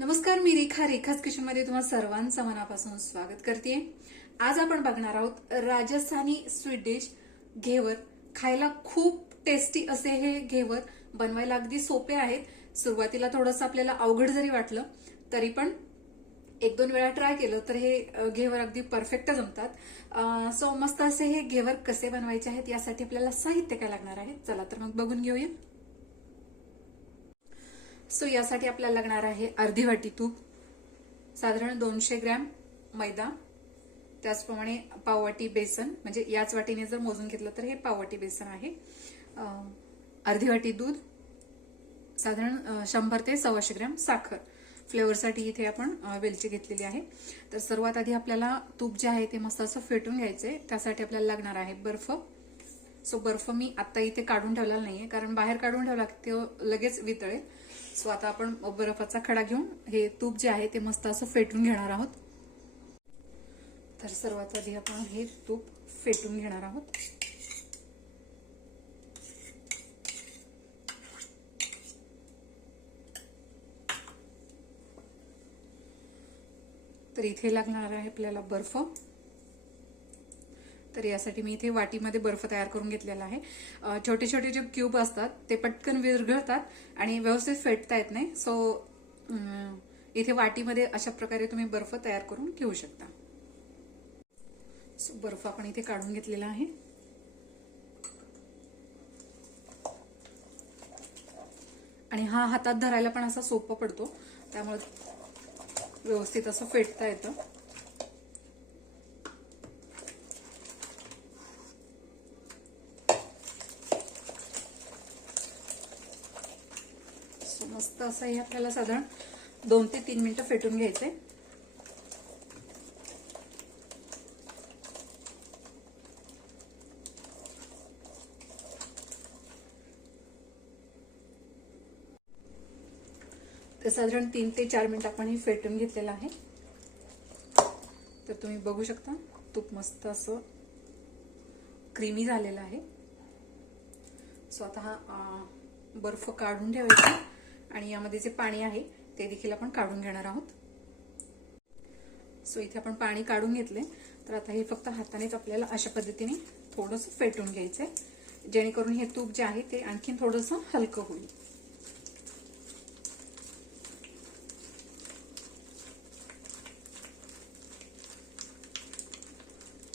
नमस्कार, मी रेखा रेखाच किचन मध्ये तुम्हा सर्वांचं मनापासून स्वागत करते। आज आपण बघणार आहोत राजस्थानी स्वीट डिश घेवर। खायला खूप टेस्टी असे हे घेवर बनवायला अगदी सोपे आहेत। सुरुवातीला थोडंसं आपल्याला अवघड जरी वाटलं तरी पण एक दोन वेळा ट्राय केलं तर हे घेवर अगदी परफेक्ट जमतात। सो मस्त असे हे घेवर कसे बनवायचे आहेत यासाठी आपल्याला साहित्य काय लागणार आहे चला तर मग बघून घेऊया। सो यासाठी आपल्याला लागणार आहे अर्धी वाटी तूप, साधारण 200 ग्रॅम मैदा, त्याचप्रमाणे पाववाटी बेसन, म्हणजे याच वाटीने जर मोजून घेतलं तर हे पाववाटी बेसन आहे, अर्धी वाटी दूध, साधारण 100 ते 125 ग्रॅम साखर। फ्लेवरसाठी इथे आपण वेलची घेतलेली आहे। तर सर्वात आधी आपल्याला तूप जे आहे ते मस्त असं फेटून घ्यायचंय। त्यासाठी आपल्याला लागणार आहे बर्फ। सो बर्फ मी आता इथे काढून ठेवलेला नाहीये, कारण बाहेर काढून ठेवला की ते लगेच वितळेल। सो आता आपण बर्फाचा खडा घेऊन हे तूप जे आहे ते मस्त असं फेटून घेणार आहोत। तर सर्वात आधी आपण हे तूप फेटून घेणार आहोत। तर इथे लागणार आहे आपल्याला बर्फ। तर यासाठी मी इथे वाटीमध्ये बर्फ तयार करून घेतलेला आहे। छोटे छोटे जे क्यूब असतात ते पटकन विरघळतात आणि व्यवस्थित फेटता येत नाही। सो इथे वाटीमध्ये अशा प्रकारे तुम्ही बर्फ तयार करून घेऊ शकता। सो बर्फ आपण इथे काढून घेतलेला आहे। आणि हा हातात धरायला पण असा सोपा पडतो, त्यामुळे व्यवस्थित असं फेटता येतं। मस्त असं हे आपल्याला साधारण 2 ते 3 मिनिटं फेटून घ्यायचंय। तर साधारण 3 ते 4 मिनिट आपण हे फेटून घेतलेलं आहे। तर तुम्ही बघू शकता तूप मस्त असं क्रीमी झालेलं आहे। सो आता हा बर्फ काढून ठेवायचा आणि यामध्ये जे पाणी आहे ते देखील आपण काढून घेणार आहोत। सो इथे आपण पाणी काढून घेतले। तर आता हे फक्त हातानेच आपल्याला अशा पद्धतीने थोडंसं फेटून घ्यायचंय, जेणेकरून हे तूप जे आहे ते आणखीन थोडंसं हलकं होईल।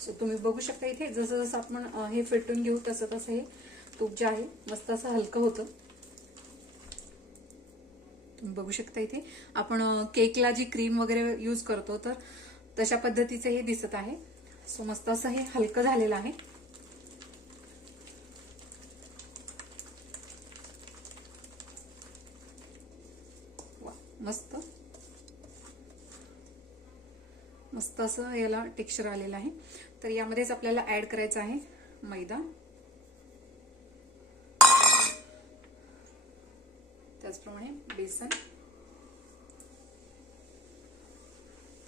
सो तुम्ही बघू शकता इथे जसं जसं आपण हे फेटून घेऊ तसं तसं हे तूप जे आहे मस्त असं हलकं होतं। तुम्ही बघू शकता इथे आपण केकला जी क्रीम वगैरे यूज करतो तर तशा पद्धतीचे हे दिसत आहे। सो मस्त असं हे हलकं झालेलं आहे। मस्त मस्त असं याला टेक्स्चर आलेलं आहे। तर यामध्येच आपल्याला ऍड करायचं आहे मैदा, त्याचप्रमाणे बेसन।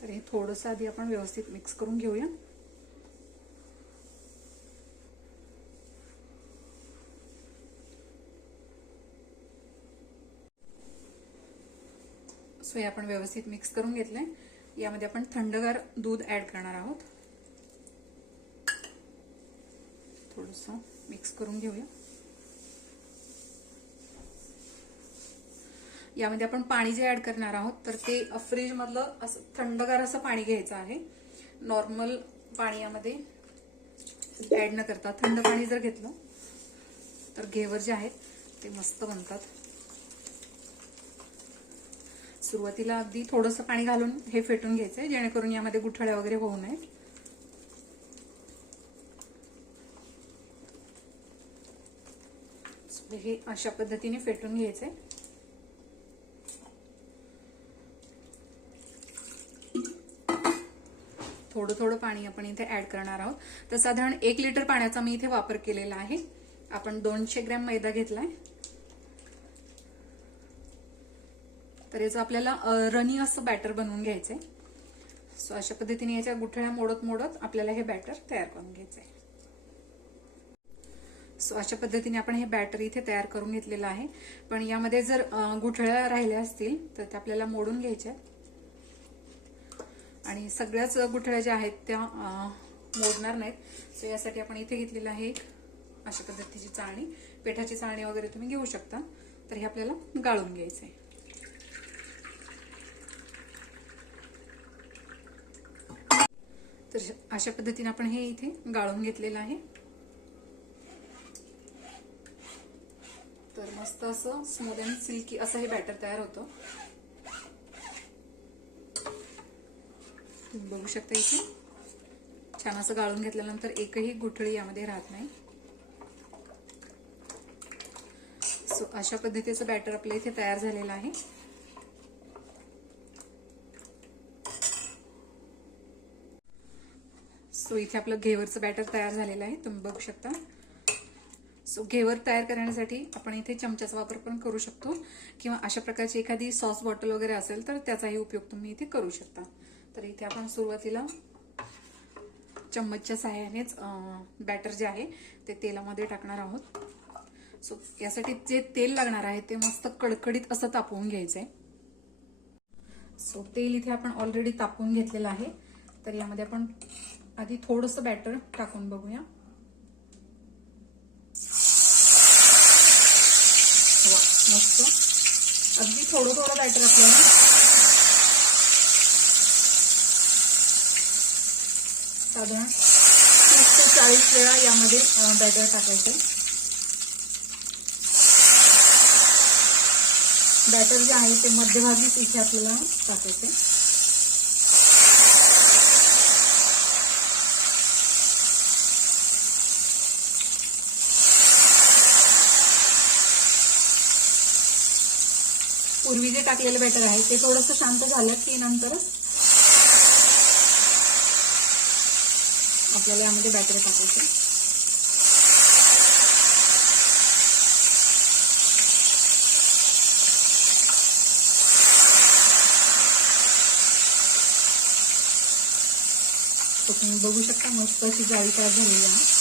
तर हे थोडंसं आधी आपण व्यवस्थित मिक्स करून घेऊया। सो हे आपण व्यवस्थित मिक्स करून घेतलंय। यामध्ये आपण थंडगार दूध ऍड करणार आहोत। थोडंसं मिक्स करून घेऊया। यामध्ये आपण पाणी जे ऍड करणार आहोत तर ते फ्रीज मधलं असं थंडगार असं पाणी घ्यायचं आहे। नॉर्मल पाणी यामध्ये ऍड न करता थंड पाणी जर घेतलं तर घेवर जे आहेत ते मस्त बनतात। सुरुवातीला अगदी थोडंसं पाणी घालून हे फेटून घ्यायचंय, जेणेकरून यामध्ये गुठळ्या वगैरे होऊ नये। हे अशा पद्धतीने फेटून घ्यायचंय। थोडं थोडं पाणी आपण इथे ऍड करणार आहोत। तर साधारण 1 लिटर पाण्याचा मी इथे वापर केलेला आहे। आपण 200 ग्रॅम मैदा घेतलाय। तर याचं आपल्याला रनी असं बॅटर बनवून घ्यायचंय। सो अशा पद्धतीने याच्या गुठळ्या मोडत मोडत आपल्याला हे बॅटर तयार करून घ्यायचंय। सो अशा पद्धतीने आपण हे बॅटर इथे तयार करून घेतलेलं आहे. पण यामध्ये जर गुठळ्या राहिल्या असतील तर त्या आपल्याला मोडून घ्यायच्या आणि सगळ्याच गुठळ्या ज्या आहेत त्या मोडणार नाहीत. सो यासाठी आपण इथे घेतलेलं आहे अशा पद्धतीची चाळणी. पेठाची चाळणी वगैरे तुम्ही घेऊ शकता. तर हे आपल्याला गाळून घ्यायचं आहे. तर अशा पद्धतीने आपण हे इथे गाळून घेतलेलं आहे. तर मस्त असं स्मूथ अँड सिल्की असं हे बॅटर तयार होतं. तुम्ही बघू शकता इथे छान असं गाळून घेतल्यानंतर एकही गुठळी यामध्ये राहत नाही. सो अशा पद्धतीचं बॅटर आपल्या इथे तयार झालेलं आहे. सो इथे आपलं घेवरचं बॅटर तयार झालेलं आहे, तुम्ही बघू शकता. सो घेवर तयार करण्यासाठी आपण इथे चमच्याचा वापर पण करू शकतो किंवा अशा प्रकारची एखादी सॉस बॉटल वगैरे असेल तर त्याचाही उपयोग तुम्ही इथे करू शकता. तर इथे आपण सुरुवातीला चम्मचच्या सहाय्यानेच बॅटर जे आहे ते तेलामध्ये टाकणार आहोत. सो यासाठी जे तेल लागणार आहे ते मस्त कडकडीत असं तापवून घ्यायचंय. सो तेल इथे आपण ऑलरेडी तापवून घेतलेलं आहे. तर यामध्ये आपण आधी थोडंसं बॅटर टाकून बघूया. मस्त अगदी थोडं थोडं बॅटर आपल्याला साधारण 30 ते 40 वेळा यामध्ये बॅटर टाकायचं. बॅटर जे आहे ते मध्यभागीच इथे आपल्याला टाकायचे. पूर्वी जे टाकलेलं बॅटर आहे ते थोडंसं शांत झालं की नंतरच आपल्याला यामध्ये बॅटर टाकायचं. तुम्ही बघू शकता मस्त अशी जाळी तयार झालेली आहे.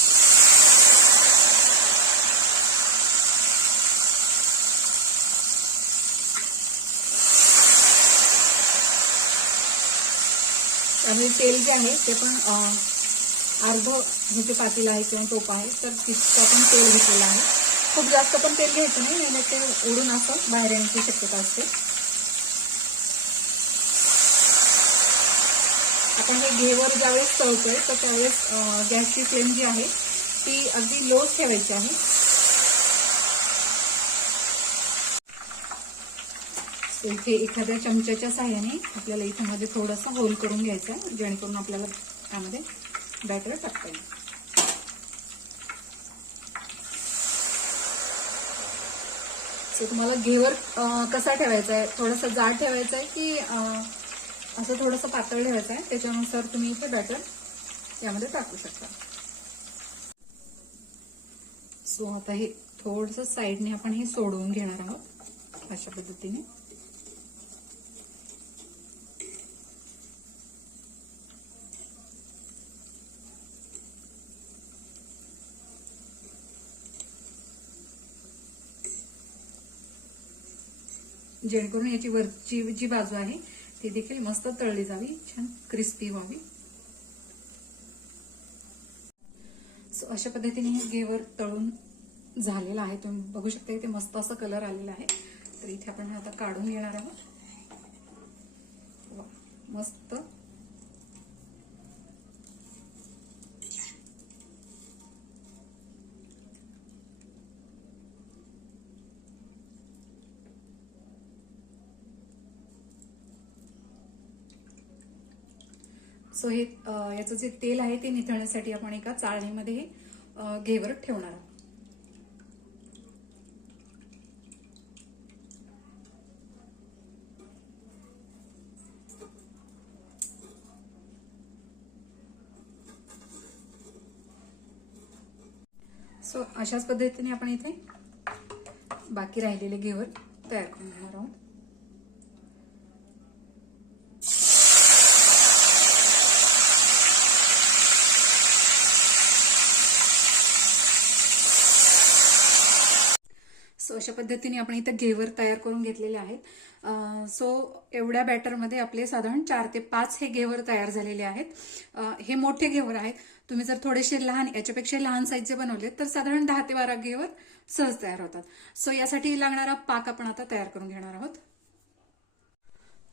आणि तेल जे आहे ते पण अर्ध हे जे पातेलं आहे किंवा टोप आहे तर तितकं आपण तेल घेतलेलं आहे. खूप जास्त पण तेल घ्यायचं नाही, आणि ते उडून असं बाहेर येण्याची शक्यता असते. आपण हे घेवर ज्यावेळेस तळतोय तर त्यावेळेस गॅसची फ्लेम जी आहे ती अगदी लोच ठेवायची आहे. इथे एखाद्या चमच्याच्या साह्याने आपल्याला इथे मध्ये थोडासा होल करून घ्यायचा आहे जेणेकरून आपल्याला त्यामध्ये बॅटर टाकता येईल. सो तुम्हाला घेवर कसा ठेवायचा आहे, थोडासा जाड ठेवायचा आहे की असं थोडंसं पातळ ठेवायचं आहे, त्याच्यानुसार तुम्ही इथे बॅटर यामध्ये टाकू शकता. सो आता हे थोडंसं साईडने आपण हे सोडवून घेणार आहोत अशा पद्धतीने. जेणेकरून याची वरची जी बाजू आहे ती देखील मस्त तळली जावी, छान क्रिस्पी व्हावी. सो अशा पद्धतीने हे घेवर तळून झालेलं आहे, तुम्ही बघू शकता इथे मस्त असा कलर आलेला आहे. तर इथे आपण आता काढून घेणार आहोत. मस्त सो हे याचं जे तेल आहे ते निथळण्यासाठी आपण एका चाळणीमध्ये घेवर ठेवणार आहोत. सो अशाच पद्धतीने आपण इथे बाकी राहिलेले घेवर तयार करून घेणार आहोत. अशा पद्धतीने आपण इथं घेवर तयार करून घेतलेले आहेत. सो एवढ्या बॅटरमध्ये आपले साधारण 4 ते 5 हे घेवर तयार झालेले आहेत. हे मोठे घेवर आहेत. तुम्ही जर थोडेसे लहान, याच्यापेक्षा लहान साईजचे बनवले तर साधारण 10 ते 12 घेवर सहज तयार होतात. सो यासाठी लागणारा पाक आपण आता तयार करून घेणार आहोत.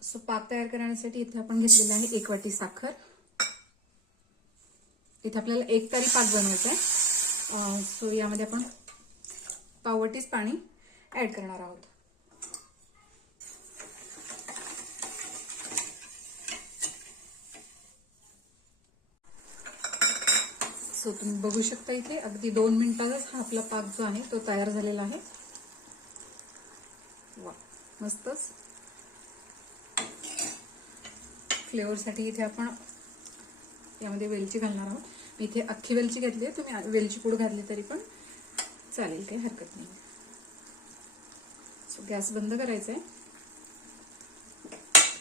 सो पाक तयार करण्यासाठी इथे आपण घेतलेला आहे 1 वाटी साखर. इथे आपल्याला 1 तारी पाक बनवायचा आहे. सो यामध्ये आपण पाव वाटीच पाणी ऍड करणार आहोत. सो तुम्ही बघू शकता इथे अगदी 2 मिनिटातच हा आपला पाक जो आहे तो तयार झालेला आहे. वा, मस्तच. फ्लेवरसाठी इथे आपण यामध्ये वेलची घालणार आहोत. मी इथे अख्खी वेलची घेतली आहे. तुम्ही वेलची पूड घातली तरी पण चालेल, काही हरकत नाही. सो गॅस बंद करायचा आहे.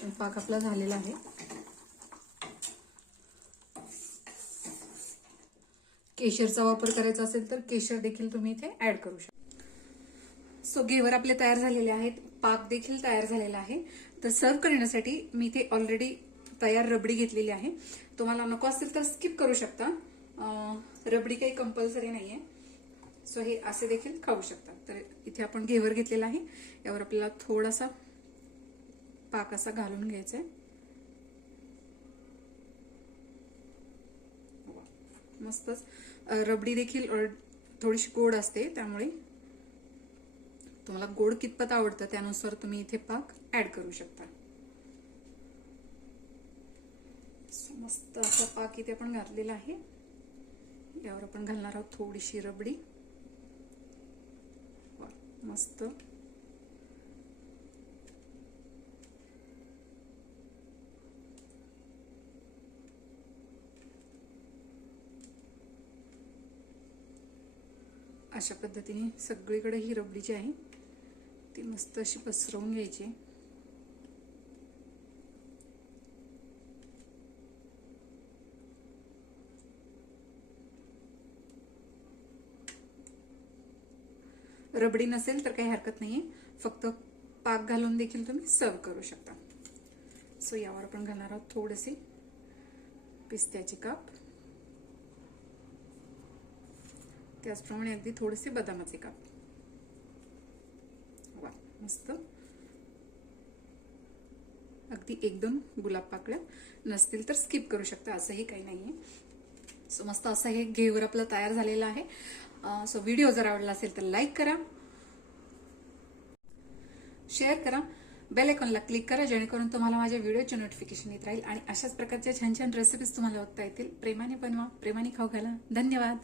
पाक आपला झालेला आहे. केशरचा वापर करायचा असेल तर केशर देखील तुम्ही इथे ऍड करू शकता. सो घेवर आपले तयार झालेले आहेत. पाक देखील तयार झालेला आहे. तर सर्व करण्यासाठी मी इथे ऑलरेडी तयार रबडी घेतलेली आहे. तुम्हाला नको असेल तर स्किप करू शकता. रबडी काही कंपल्सरी नाहीये. सो हे असे देखील खाऊ शकता. तर इथे आपण घेवर घेतलेला आहे. यावर आपल्याला थोडासा पाक असा घालून घ्यायचा आहे. मस्तच. रबडी देखील थोडीशी गोड असते, त्यामुळे तुम्हाला गोड कितपत आवडतं त्यानुसार तुम्ही इथे पाक ऍड करू शकता. मस्त असा पाक इथे आपण घातलेला आहे. यावर आपण घालणार आहोत थोडीशी रबडी. मस्त. अशा पद्धतीने सगळीकडे ही रबडी जी आहे ती मस्त अशी पसरवून घ्यायची. रबडी नसेल तर काही हरकत नाहीये, फक्त पाक घालून देखील तुम्ही सर्व करू शकता. सो यावर आपण घालणार आहोत थोडेसे पिस्त्याचे काप, त्याचप्रमाणे अगदी थोडेसे बदामाचे काप. वा, मस्त. अगदी 1-2 गुलाब पाकळ्या, नसतील तर स्किप करू शकता, असंही काही नाहीये. सो मस्त असं हे घेवर आपलं तयार झालेलं आहे. सो व्हिडिओ जर आवडला असेल तर लाईक करा, शेअर करा, बेल आयकॉनला क्लिक करा, जेणेकरून तुम्हाला माझ्या व्हिडिओचे नोटिफिकेशन येत राहील आणि अशाच प्रकारच्या छान छान रेसिपीज तुम्हाला बघता येतील. प्रेमाने बनवा, प्रेमाने खाऊ घाला. धन्यवाद.